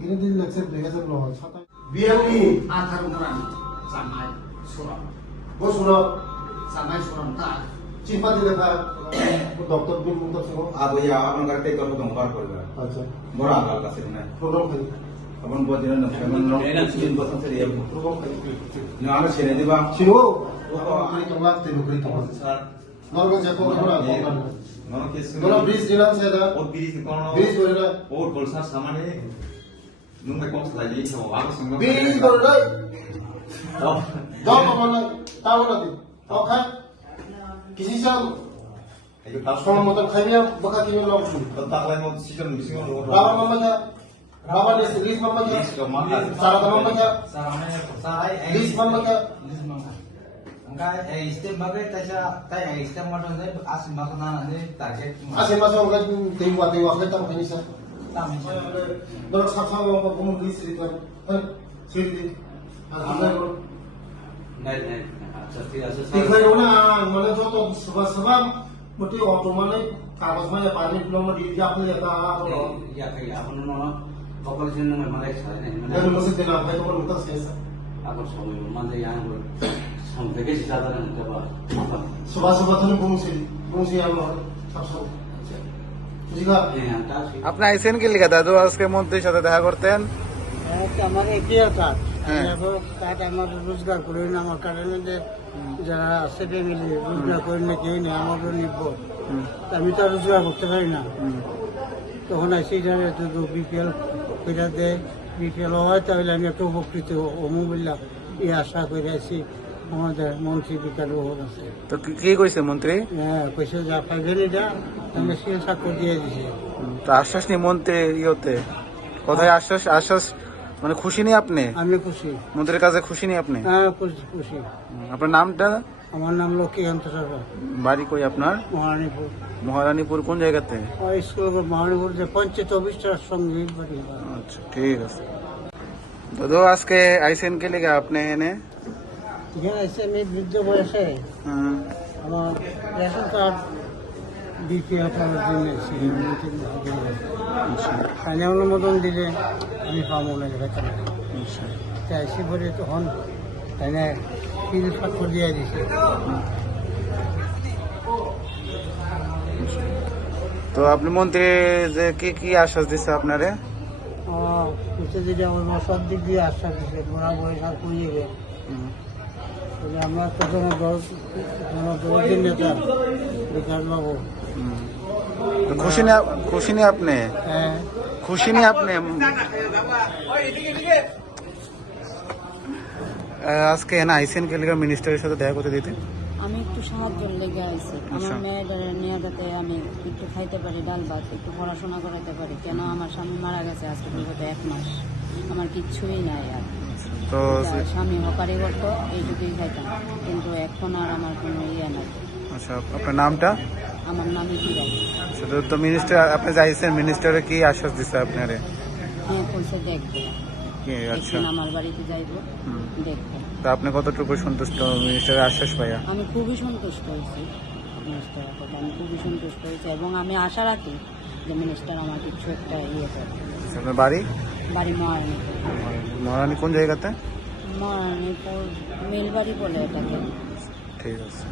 ini din lakse behasan lo chata biamni atharung ran samai suram bo suno samai suram ta चिपा दिले था doctor भी मुंतब से अब या अपन करते कर तो पार कर अच्छा बड़ा हाल का से ना प्रोग्राम खाई अपन बहुत दिन ना फेमन नो तीन बस से ये प्रोग्राम खाई ना आना छेने दिबा छिरो करी तंगला ते नौकरी तंगला सर नरगन जाको बड़ा नो केस दोनों ब्रिज जिला से दा और ब्रिज कौन ब्रिज बोलेगा और कोलसा सामान है नुम में कौन सा ये हो आगे संग ब्रिज बोलेगा दो मामला ताऊ ना दी ओके किसी से सोना मतलब खाइए बका की लोग तो ताकले मो सीजन मिसिंग लो बाबा मम्मा क्या बाबा ने सीरीज मम्मा क्या सारा मम्मा क्या लिस्ट मम्मा क्या Enggak, sistem bagai tanya sistem modal saya asli makanan nanti target. asal masuk kan tiwa kita ini sah Kami Kalau sama orang pun di sini kan sini alhamdulillah naik. Tiga orang mana contoh sebab mesti auto mana kapas mana panik belum di jawab ya tak Ya kayak apa nama bakal sini nama Malaysia ini. dan mesti dengan apa itu pun mutas biasa Aku semua mana yang sampai ke sisa dan coba. sudah tu fungsi yang sabsu jika আপনি আইছেন কি লিখা দাদু আজকে মন্ত্রীর সাথে দেখা করতেন আমার একই কাজ কাজ আমার রোজগার করি না আমার কারণে যে যারা আছে ফ্যামিলি রোজগার করি না কেউ নেই আমারও নিব আমি তো রোজগার করতে পারি না তখন আসি যারা বিপিএল করে দেয় বিপিএল হয় তাহলে আমি একটু উপকৃত হমু বললাম এই আশা করে আসি আমাদের মন্ত্রী বিকাশ আছে তো কি কইছে মন্ত্রী হ্যাঁ কইছে যা পাইবেন এটা আমি স্বাক্ষর দিয়ে দিছি তো আশ্বাস নেই মন্ত্রী ইয়েতে কোথায় আশ্বাস মানে খুশি নেই আপনি আমি খুশি মন্ত্রীর কাছে খুশি নেই আপনি হ্যাঁ খুশি আপনার নামটা আমার নাম লক্ষ্মীকান্ত সরকার বাড়ি কই আপনার মহারানীপুর মহারানীপুর কোন জায়গাতে ওই স্কুল মহারানীপুর যে পঞ্চায়েত অফিসটার সঙ্গে বাড়ি আচ্ছা ঠিক আছে দাদু আজকে আইছেন কে লিখা আপনি এনে এখানে এসে আমি বৃদ্ধ বয়সে আমার রেশন কার্ড বিপিএল করার জন্য এসেছি তাই অনুমোদন দিলে আমি পাবো না বেতনে তাই এসে পরে তখন তাই না তিন স্বাক্ষর দিয়ে দিছে তো আপনি মন্ত্রী যে কি আশ্বাস দিচ্ছে আপনারে হচ্ছে যদি আমার সব দিক দিয়ে আশ্বাস দিচ্ছে মোরা বয়স আর করিয়ে গে আমরা তো জনদলের নেতা বিকাশ বাবু খুশি নেই আপনি হ্যাঁ খুশি নেই আপনি আজকে না আইসেন কে লিগা মিনিস্টারের সাথে দেখা করতে দিতে আমি একটু সাহায্য লেগে আছি আমার মেয়েদের যাতে আমি একটু খাইতে পারি ডাল ভাত একটু পড়াশোনা করাতে পারি কেন আমার স্বামী মারা গেছে আজকে বিগত 1 মাস আমার কিচ্ছুই নাই আর তো স্বামী হকারি করতো এইটুকুই খাইতাম কিন্তু এখন আর আমার কোনো ইয়ে নাই আচ্ছা আপনার নামটা আমার নামই বিরাট সেটা তো মিনিস্টার আপনি যাইছেন মিনিস্টারে কি আশ্বাস দিচ্ছে আপনারে হ্যাঁ বলছে দেখবে কি আচ্ছা আমার বাড়িতে যাইবো দেখবে তা আপনি কতটুকু সন্তুষ্ট মিনিস্টারের আশ্বাস পাইয়া আমি খুবই সন্তুষ্ট হয়েছি মিনিস্টারের কথা আমি খুবই সন্তুষ্ট হয়েছি এবং আমি আশা রাখি যে মিনিস্টার আমার কিছু একটা ইয়ে করবে আপনার বাড়ি মহারানীপুর মহারানী কোন জায়গাতে মহারানীপুর মিলবাড়ি বলে এটাকে ঠিক আছে